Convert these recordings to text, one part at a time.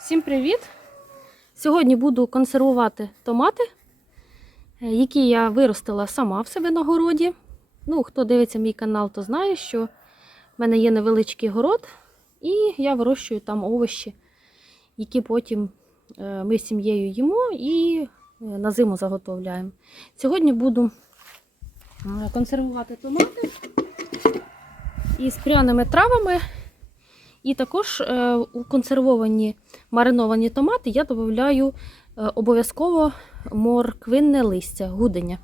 Всім привіт! Сьогодні буду консервувати томати, е, які я виростила сама в себе на городі. Ну, хто дивиться мій канал, то знає, що в мене є невеличкий город, і я вирощую там овочі, які потім е, ми з сім'єю їмо і е, на зиму заготовляємо. Сьогодні буду консервувати томати із пряними травами. І також е, у консервовані мариновані томати я додаю е, обов'язково морквинне листя, гуденя.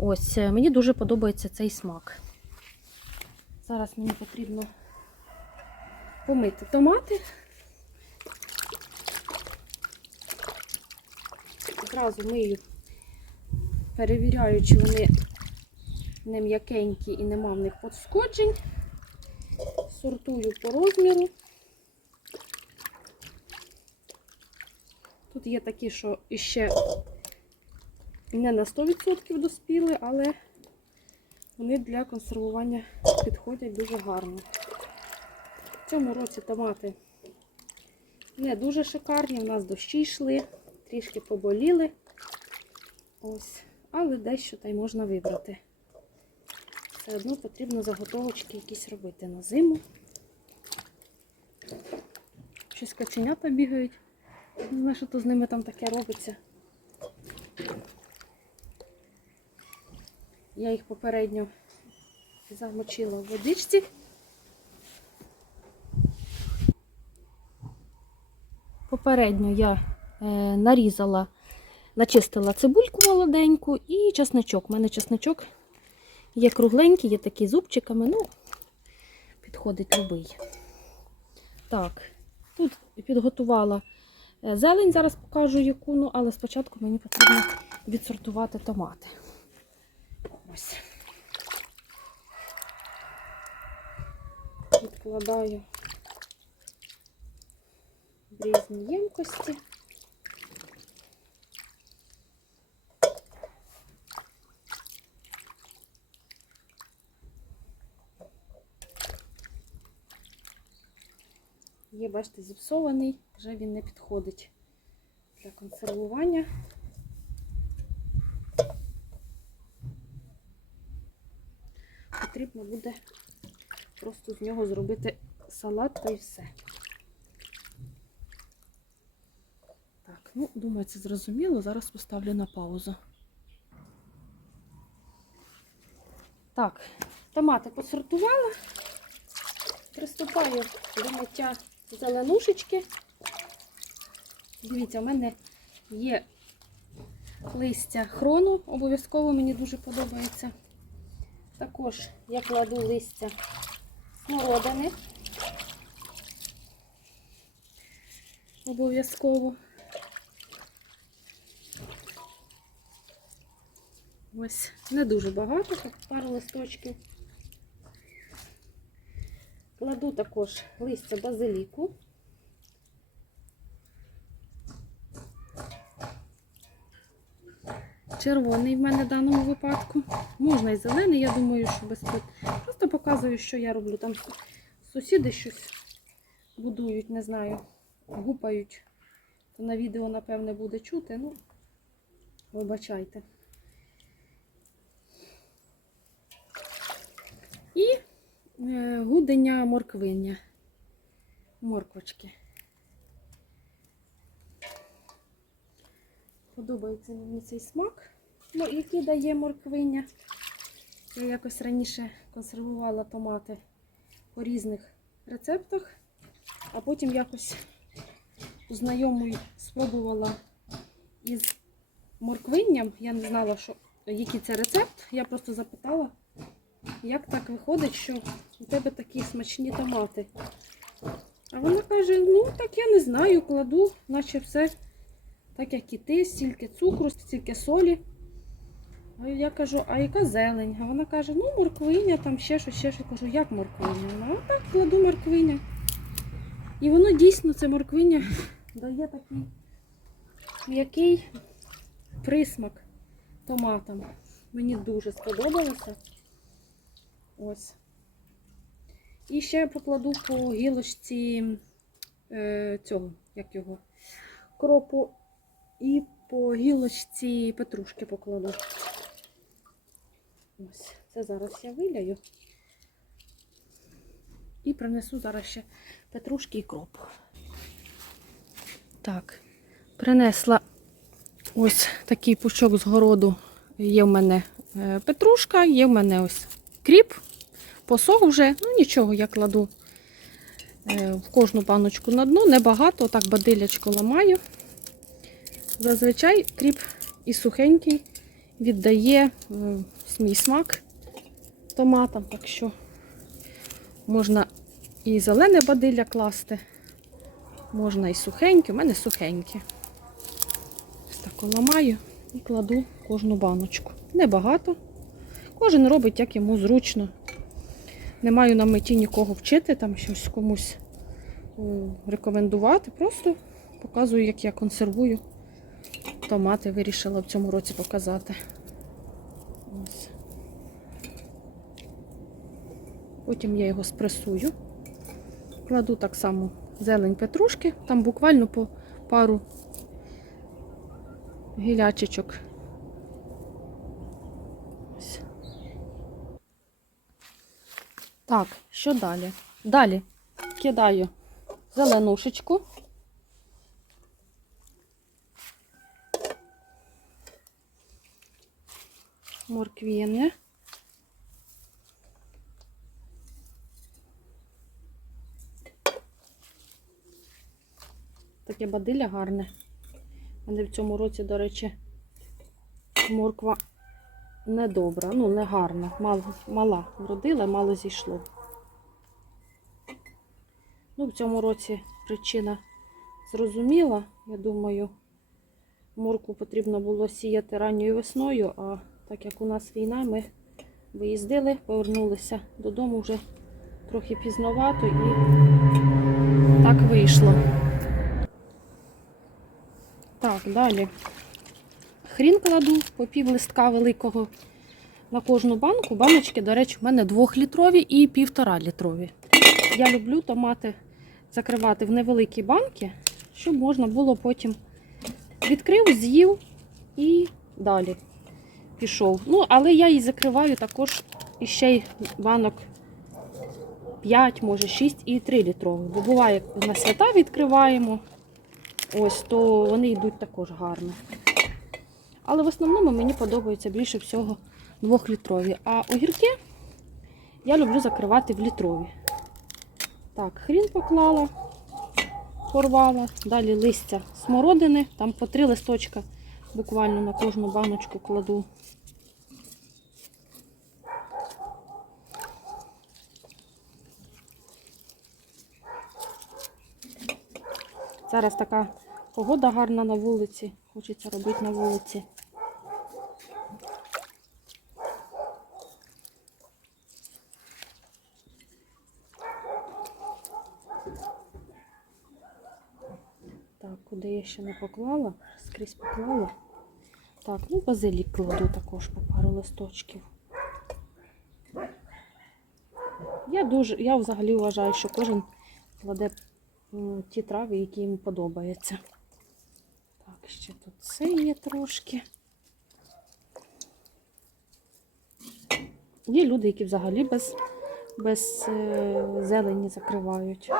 Ось, е, мені дуже подобається цей смак. Зараз мені потрібно помити томати. Одразу мию, перевіряю, чи вони не м'якенькі і нема в них подскоджень. Сортую по розміру. Тут є такі, що іще не на 100% доспіли, але вони для консервування підходять дуже гарно. В цьому році томати не дуже шикарні, у нас дощі йшли, трішки поболіли. Ось, але дещо та й можна вибрати. Все одно потрібно заготовочки якісь робити на зиму. Щось каченята бігають. Не знаю, що то з ними там таке робиться. Я їх попередньо замочила в водичці. Попередньо я е, нарізала, начистила цибульку молоденьку і чесничок. У мене чесничок Є кругленькі, є такі зубчиками, ну, підходить любий. Так, тут підготувала е, зелень, зараз покажу яку, ну, але спочатку мені потрібно відсортувати томати. Ось. Відкладаю в різні ємкості. Бачите, зіпсований, вже він не підходить для консервування. Потрібно буде просто з нього зробити салат та й все. Так, ну, думаю, це зрозуміло. Зараз поставлю на паузу. Так, томати посортувала. Приступаю до миття зеленушечки. Дивіться, у мене є листя хрону, обов'язково мені дуже подобається. Також я кладу листя смородини. Обов'язково. Ось, не дуже багато, так пару листочків. Кладу також листя базиліку. Червоний в мене в даному випадку. Можна і зелений, я думаю, що без Просто показую, що я роблю. Там сусіди щось будують, не знаю, гупають. То на відео, напевне, буде чути. Ну, вибачайте. І Е, гудення морквиння. Морквочки. Подобається мені цей смак, ну, який дає морквиння. Я якось раніше консервувала томати по різних рецептах, а потім якось у знайомої спробувала із морквинням. Я не знала, що, який це рецепт. Я просто запитала. Як так виходить, що у тебе такі смачні томати? А вона каже, ну так я не знаю, кладу, наче все так, як і ти, стільки цукру, стільки солі. А я кажу, а яка зелень? А вона каже, ну морквиня, там ще щось, ще щось. Кажу, як морквиня? Вона, а так кладу морквиня. І воно дійсно, це морквиня дає такий м'який присмак томатам. Мені дуже сподобалося. Ось. І ще покладу по гілочці е, цього, як його, кропу і по гілочці петрушки покладу. Ось, це зараз я виляю. І принесу зараз ще петрушки і кропу. Так, принесла ось такий пучок з городу. Є в мене е, петрушка, є в мене ось кріп, посох вже. Ну нічого, я кладу е, в кожну баночку на дно, небагато, так бадилячко ламаю. Зазвичай кріп і сухенький віддає е, свій смак томатам, так що можна і зелене бадилля класти, можна і сухеньке, у мене сухеньке. Так ламаю і кладу кожну баночку. Небагато. Кожен робить, як йому зручно. Не маю на меті нікого вчити, там щось комусь е, рекомендувати. Просто показую, як я консервую томати. Вирішила в цьому році показати. Потім я його спресую. Кладу так само зелень петрушки, там буквально по пару гілячечок. Так, що далі? Далі кидаю зеленушечку. Морквіни. Таке бадилля гарне. У мене в цьому році, до речі, морква недобра, ну, не гарна, мало, мала вродила, мало зійшло. Ну, в цьому році причина зрозуміла. Я думаю, моркву потрібно було сіяти ранньою весною, а так як у нас війна, ми виїздили, повернулися додому вже трохи пізновато і так вийшло. Так, далі. Хрін кладу по пів листка великого на кожну банку. Баночки, до речі, в мене 2-літрові і 1,5 літрові. Я люблю томати закривати в невеликі банки, щоб можна було потім відкрив, з'їв і далі пішов. Ну, але я її закриваю також іще й банок 5, може 6 і 3 літрових. Бо буває, на свята відкриваємо. Ось, то вони йдуть також гарно. Але в основному мені подобається більше всього 2-літрові. А огірки я люблю закривати в літрові. Так, хрін поклала, порвала. Далі листя смородини, там по три листочка буквально на кожну баночку кладу. Зараз така погода гарна на вулиці. Хочеться робити на вулиці. Так, куди я ще не поклала? Скрізь поклала. Так, ну базилік кладу також по пару листочків. Я дуже, я взагалі вважаю, що кожен кладе ті трави, які йому подобаються. Так, ще тут це є трошки. Є люди, які взагалі без, без е, зелені закривають.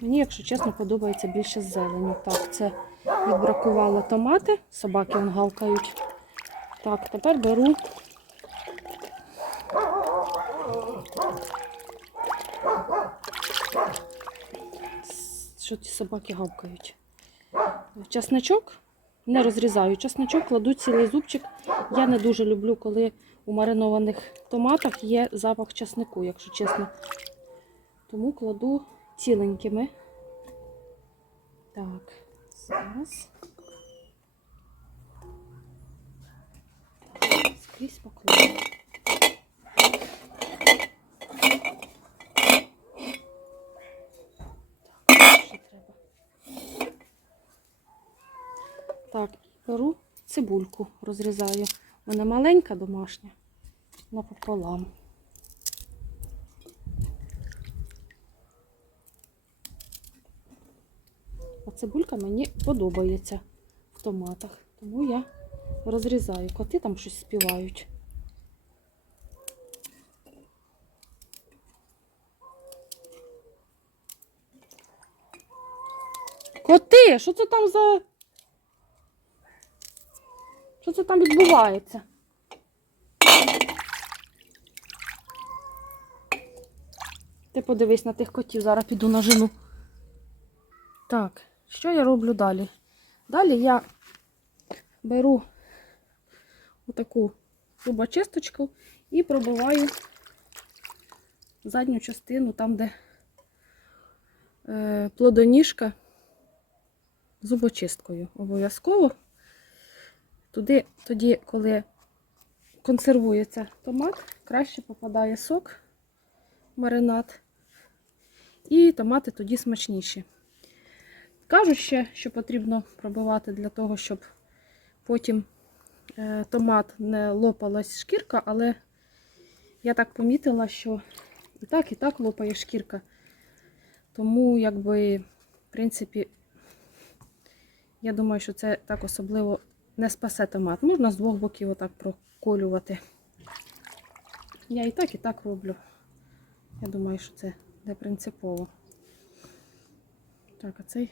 Мені, якщо чесно, подобається більше зелені. Так, це відбракувала томати, собаки вон гавкають. Так, тепер беру що ті собаки гавкають. Чесничок не розрізаю. Чесничок кладу цілий зубчик. Я не дуже люблю, коли у маринованих томатах є запах чеснику, якщо чесно. Тому кладу ціленькими. Так, зараз. Скрізь покладу. Так, ще треба. Так, беру цибульку, розрізаю. Вона маленька домашня, напополам. Цибулька мені подобається в томатах. Тому я розрізаю. Коти там щось співають. Коти, що це там за. Що це там відбувається? Ти подивись на тих котів, зараз піду на жену. Так, що я роблю далі? Далі я беру отаку зубочисточку і пробиваю задню частину, там, де е, плодоніжка зубочисткою. Обов'язково. Туди, тоді, коли консервується томат, краще попадає сок, маринад, і томати тоді смачніші. Кажуть ще, що потрібно пробивати для того, щоб потім е, томат не лопалась шкірка, але я так помітила, що і так, і так лопає шкірка. Тому, якби, в принципі, я думаю, що це так особливо не спасе томат. Можна з двох боків отак проколювати. Я і так, і так роблю. Я думаю, що це не принципово. Так, а цей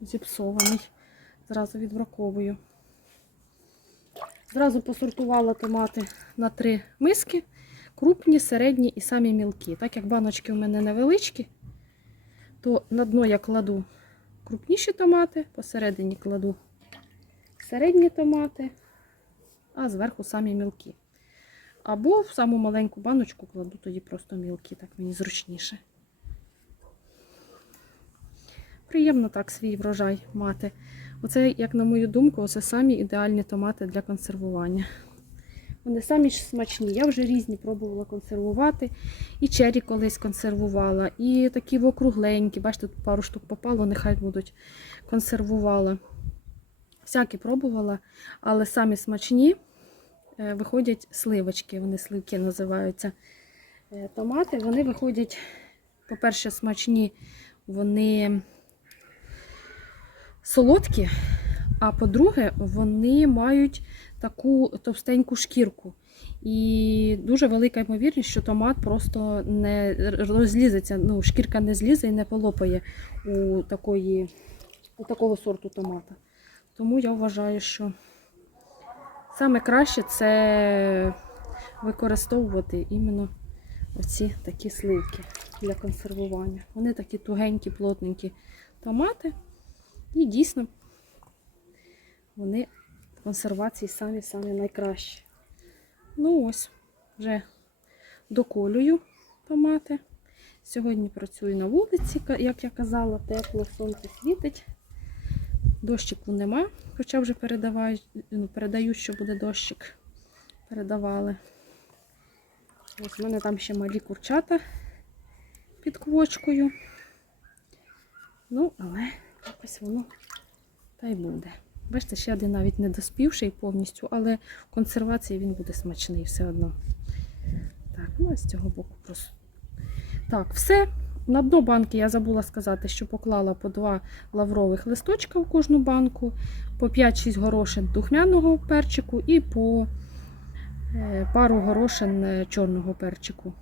зіпсований. Зразу відбраковую. Зразу посортувала томати на три миски. Крупні, середні і самі мілкі. Так як баночки у мене невеличкі, то на дно я кладу крупніші томати, посередині кладу середні томати, а зверху самі мілкі. Або в саму маленьку баночку кладу тоді просто мілкі, так мені зручніше. Приємно так свій врожай мати. Оце, як на мою думку, це самі ідеальні томати для консервування. Вони самі ж смачні. Я вже різні пробувала консервувати. І чері колись консервувала, і такі округленькі. Бачите, тут пару штук попало, нехай будуть консервувала. Всякі пробувала, але самі смачні е, виходять сливочки. Вони сливки називаються е, томати. Вони виходять, по-перше, смачні, вони солодкі, а по-друге, вони мають таку товстеньку шкірку. І дуже велика ймовірність, що томат просто не розлізеться, ну, шкірка не злізе і не полопає у, такої, у такого сорту томата. Тому я вважаю, що саме краще це використовувати іменно оці такі сливки для консервування. Вони такі тугенькі, плотненькі томати. І дійсно вони в консервації самі-самі найкращі. Ну ось, вже доколюю томати. Сьогодні працюю на вулиці, як я казала, тепло, сонце світить. Дощику нема, хоча вже передавають, ну, передають, що буде дощик. Передавали. Ось в мене там ще малі курчата під квочкою. Ну, але якось воно та й буде. Бачите, ще один навіть не доспівший повністю, але в консервації він буде смачний все одно. Так, ну з цього боку просто. Так, все. На дно банки я забула сказати, що поклала по два лаврових листочка в кожну банку, по 5-6 горошин духмяного перчику і по е, пару горошин е, чорного перчику.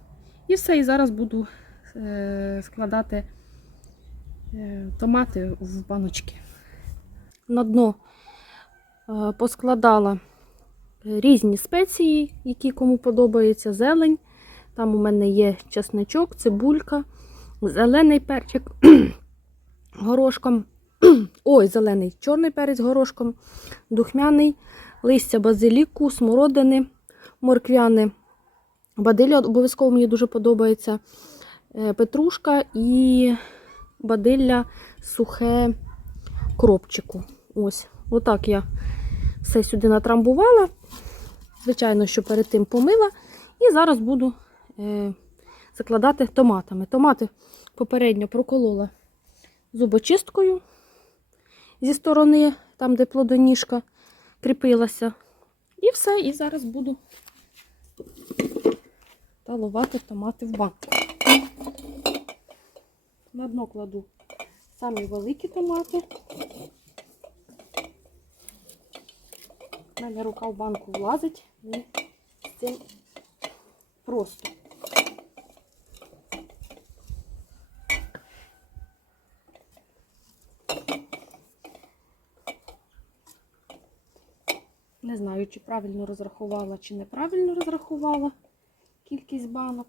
І все, і зараз буду е, складати томати в баночки. На дно е, поскладала різні спеції, які кому подобаються, зелень. Там у мене є чесничок, цибулька, зелений перчик горошком. Ой, зелений чорний перець горошком, духмяний, листя базиліку, смородини, морквяни. Бадилля обов'язково мені дуже подобається. е, Петрушка і бадилля сухе кропчику. Ось, отак я все сюди натрамбувала. Звичайно, що перед тим помила. І зараз буду е, закладати томатами. Томати попередньо проколола зубочисткою зі сторони, там, де плодоніжка кріпилася. І все. І зараз буду талувати томати в банку. На дно кладу самі великі томати. У мене рука в банку влазить, мені з цим просто. Не знаю, чи правильно розрахувала, чи неправильно розрахувала кількість банок.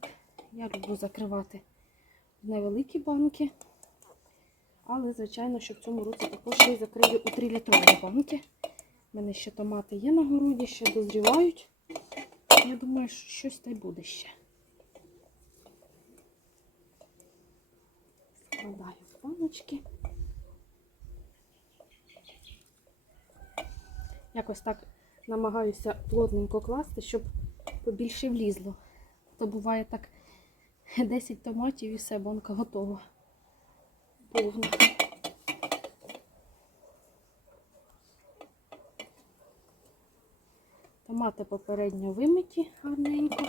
Я люблю закривати невеликі банки. Але, звичайно, що в цьому році також я закрию у 3-літрові банки. У мене ще томати є на городі, ще дозрівають. Я думаю, що щось та й буде ще. Складаю в баночки. Якось так намагаюся плотненько класти, щоб побільше влізло. То буває так 10 томатів і все, банка готова. Повна. Томати попередньо вимиті гарненько.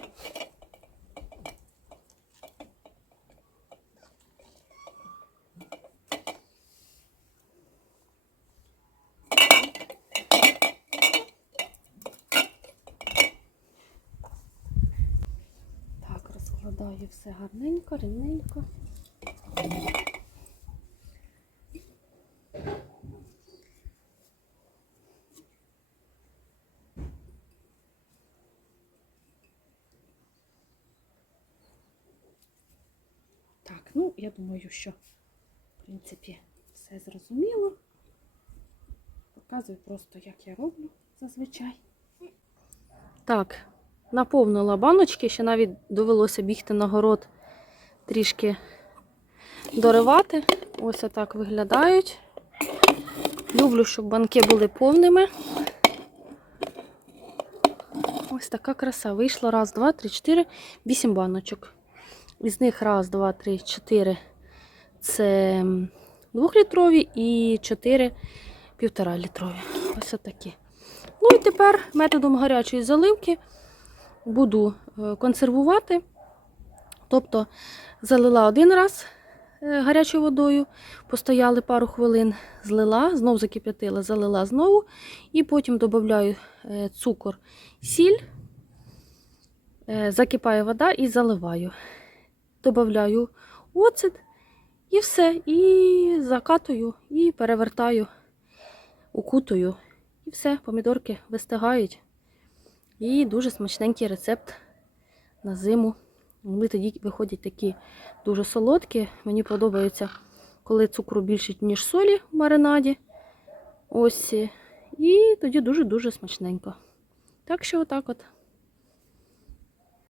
Так, розкладаю все гарненько, рівненько. Так, ну, я думаю, що, в принципі, все зрозуміло. Показую просто, як я роблю зазвичай. Так, наповнила баночки, ще навіть довелося бігти на город трішки доривати. Ось отак виглядають. Люблю, щоб банки були повними. Ось така краса. Вийшло раз, два, три, чотири, вісім баночок. Із них раз, два, три, чотири це двохлітрові і чотири півтора літрові. Ось отакі. Ну і тепер методом гарячої заливки буду е, консервувати. Тобто залила один раз е, гарячою водою, постояли пару хвилин, злила, знов закип'ятила, залила знову. І потім додаю е, цукор, сіль, закипає вода і заливаю. Добавляю оцет і все. І закатую, і перевертаю, укутую. І все, помідорки вистигають. І дуже смачненький рецепт на зиму. Вони тоді виходять такі дуже солодкі. Мені подобається, коли цукру більше, ніж солі в маринаді. Ось. І тоді дуже-дуже смачненько. Так що отак от.